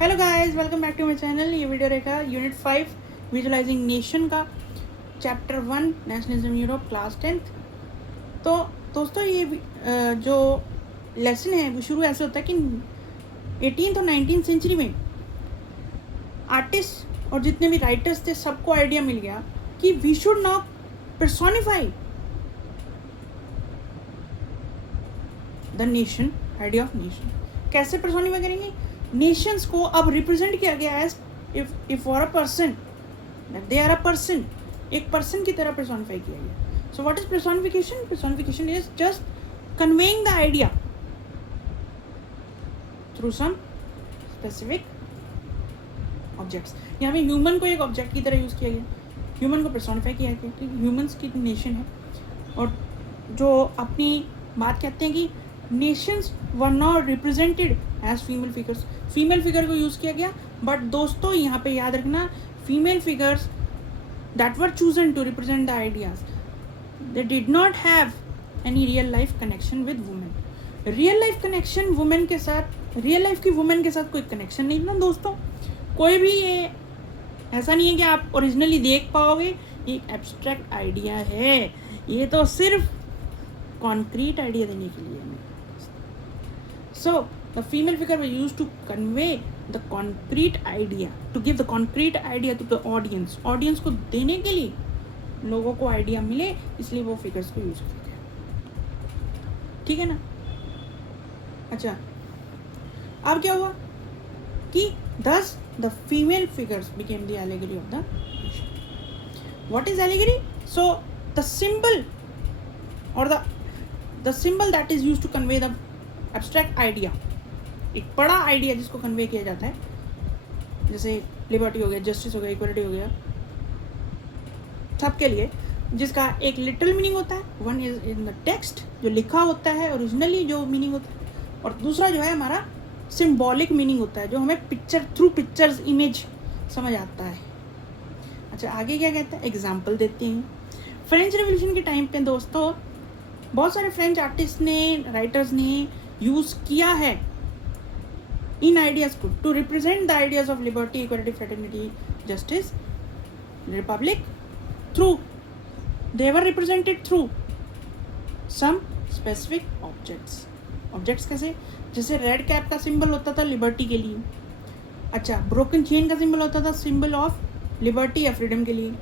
Hello guys, welcome back to my channel. ये video रहेगा unit 5 visualizing nation का, chapter 1 nationalism Europe, class 10th। तो दोस्तों ये जो लेसन है वो शुरू ऐसे होता है कि 18th और 19th सेंचुरी में आर्टिस्ट और जितने भी राइटर्स थे सबको आइडिया मिल गया कि we should not personify the nation, idea of nation. कैसे पर्सोनिफाई करेंगे? नेशंस को अब रिप्रेजेंट किया गया as if for a person, they are a person, एक पर्सन की तरह पर्सोनिफाई किया गया। So what is personification? Personification is just conveying the idea through some specific objects. यहाँ पे ह्यूमन को एक ऑब्जेक्ट की तरह यूज़ किया गया, ह्यूमन को पर्सोनिफाई किया गया कि ह्यूमंस की नेशन है। और जो अपनी बात कहते हैं कि nations were not represented as female figures, female figure को यूज़ किया गया। बट दोस्तों यहाँ पे याद रखना, female figures that were chosen to represent the ideas, they did not have any real life connection with women. Real life connection women के साथ, रियल लाइफ की वुमेन के साथ कोई कनेक्शन नहीं ना दोस्तों। कोई भी ये ऐसा नहीं है कि आप ओरिजिनली देख पाओगे, ये एब्स्ट्रैक्ट आइडिया है, ये तो सिर्फ कॉन्क्रीट आइडिया देने के लिए है। So the female figure was used to convey the concrete idea, to give the concrete idea to the audience. Audience को देने के लिए, लोगों को आइडिया मिले, इसलिए वो फिगर्स को यूज करते हैं। ठीक है ना? अच्छा, अब क्या हुआ कि thus the female figures became the allegory of the nation. What is allegory? So the symbol or the symbol that is used to convey the abstract idea, एक बड़ा आइडिया जिसको कन्वे किया जाता है, जैसे लिबर्टी हो गया, जस्टिस हो गया, इक्वलिटी हो गया, सबके लिए, जिसका एक लिटरल मीनिंग होता है, one is in the text जो लिखा होता है ओरिजिनली जो मीनिंग होता है, और दूसरा जो है हमारा सिम्बॉलिक मीनिंग होता है जो हमें पिक्चर थ्रू पिक्चर्स इमेज समझ आता है। अच्छा, आगे क्या कहते हैं, एग्जाम्पल देते हैं। फ्रेंच रेवोल्यूशन के टाइम पे दोस्तों बहुत सारे फ्रेंच आर्टिस्ट ने, राइटर्स ने यूज किया है इन आइडियाज को to represent the ideas of liberty, equality, fraternity, justice, republic through, they were represented through some specific objects. Objects कैसे? जैसे रेड कैप का सिंबल होता था लिबर्टी के लिए। अच्छा, ब्रोकन चेन का सिंबल होता था सिंबल ऑफ लिबर्टी या फ्रीडम के लिए।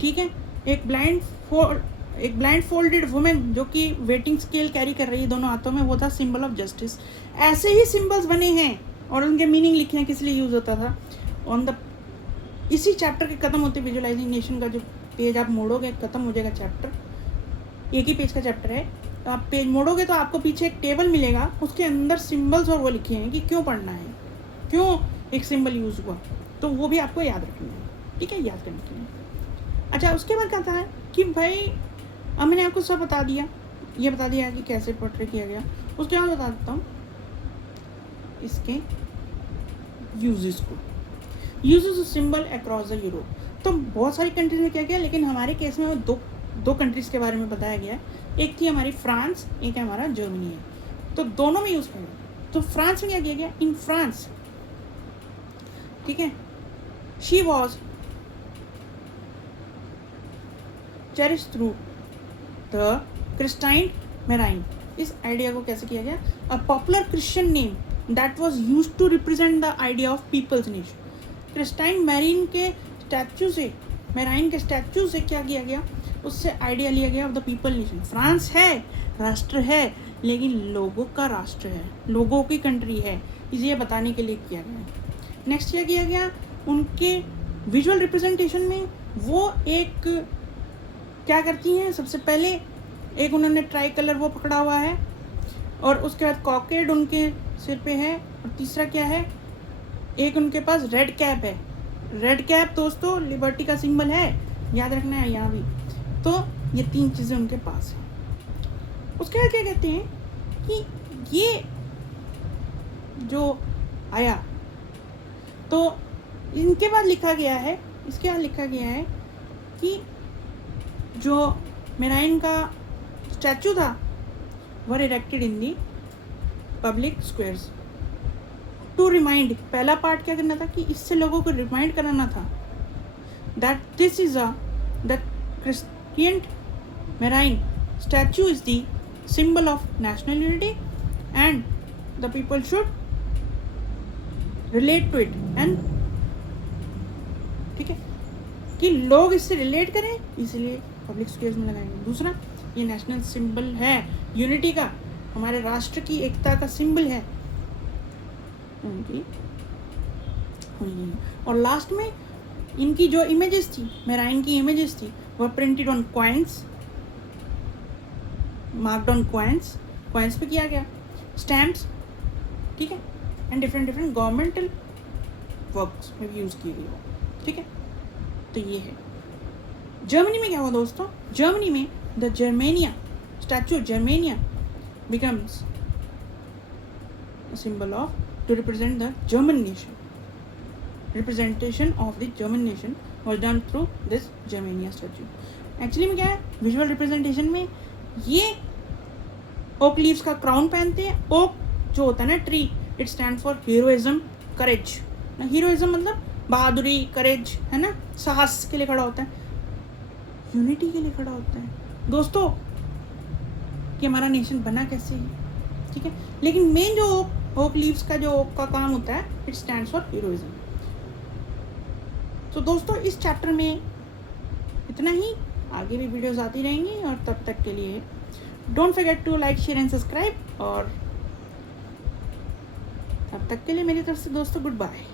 ठीक है, एक ब्लाइंड फोल्डेड वुमेन जो कि वेटिंग स्केल कैरी कर रही है दोनों हाथों में, वो था सिंबल ऑफ जस्टिस। ऐसे ही सिंबल्स बने हैं और उनके मीनिंग लिखे हैं किस लिए यूज होता था। ऑन द इसी चैप्टर के खत्म होते विजुअलाइजिंग नेशन का जो पेज आप मोड़ोगे खत्म हो जाएगा चैप्टर, एक ही पेज का चैप्टर है। तो आप पेज मोड़ोगे तो आपको पीछे एक टेबल मिलेगा, उसके अंदर सिंबल्स और वो लिखे हैं कि क्यों पढ़ना है, क्यों एक सिंबल यूज हुआ, तो वो भी आपको याद रखना है। ठीक है, याद करने के लिए। अच्छा, उसके बाद कहता है कि भाई अब मैंने आपको सब बता दिया, ये बता दिया कि कैसे पोर्ट्रे किया गया, उसके बाद बता देता हूँ इसके यूजेस को। Uses of symbol across the Europe. तो बहुत सारी कंट्रीज में क्या किया, लेकिन हमारे केस में दो कंट्रीज के बारे में बताया गया। एक थी हमारी फ्रांस, एक है हमारा जर्मनी है, तो दोनों में यूज़ किया गया। तो फ्रांस में क्या किया गया, इन फ्रांस, ठीक है, she was cherish through the Christine Marianne. इस आइडिया को कैसे किया गया, a popular Christian name that was used to represent the idea of people's nation. Christine Marianne के स्टैचू से क्या किया गया, उससे आइडिया लिया गया of the people nation. France है, राष्ट्र है, लेकिन लोगों का राष्ट्र है, लोगों की कंट्री है, इसे बताने के लिए किया गया। नेक्स्ट क्या किया गया, उनके विजुअल रिप्रेजेंटेशन में वो एक क्या करती हैं, सबसे पहले एक उन्होंने ट्राई कलर वो पकड़ा हुआ है, और उसके बाद कॉकेड उनके सिर पे है, और तीसरा क्या है, एक उनके पास रेड कैप है। रेड कैप दोस्तों लिबर्टी का सिंबल है, याद रखना है यहाँ भी। तो ये तीन चीज़ें उनके पास हैं। उसके बाद क्या कहते हैं कि ये जो आया, तो इनके बाद लिखा गया है, इसके बाद लिखा गया है कि जो मेराइन का स्टैचू था were erected in the public squares. To remind, पहला पार्ट क्या करना था कि इससे लोगों को रिमाइंड कराना था that this is the Christian Marianne statue is the symbol of national unity and the people should relate to it and, ठीक है, कि लोग इससे रिलेट करें, इसलिए पब्लिक स्पेस में लगाएंगे। दूसरा, ये नेशनल सिंबल है यूनिटी का, हमारे राष्ट्र की एकता का सिंबल है उनकी। और लास्ट में इनकी जो इमेजेस थी, मेराइन की इमेजेस थी, वह printed on coins, marked on coins, coins पे किया गया, स्टैम्प्स, ठीक है, एंड डिफरेंट गवर्नमेंटल वर्क्स में भी यूज़ की गई, ठीक है। तो ये है। जर्मनी में क्या हुआ दोस्तों, जर्मनी में the Germania statue of Germania becomes a symbol of to represent the German nation. Representation of the German nation was done through this Germania statue. Actually में क्या है, विजुअल रिप्रेजेंटेशन में ये ओक लीव्स का crown पहनते हैं। Okay जो होता है ना tree, it stand for heroism, courage ना, हीरोइज्म मतलब बहादुरी, करेज है ना, साहस के लिए खड़ा होता है, यूनिटी के लिए खड़ा होता है दोस्तों, कि हमारा नेशन बना कैसे है, ठीक है। लेकिन मेन जो ओक लीव्स का जो ओक का काम होता है, इट स्टैंड्स फॉर हीरोइज्म। तो दोस्तों इस चैप्टर में इतना ही, आगे भी वीडियोस आती रहेंगी, और तब तक के लिए don't forget to like, share and subscribe, और तब तक के लिए मेरी तरफ से दोस्तों गुड बाय।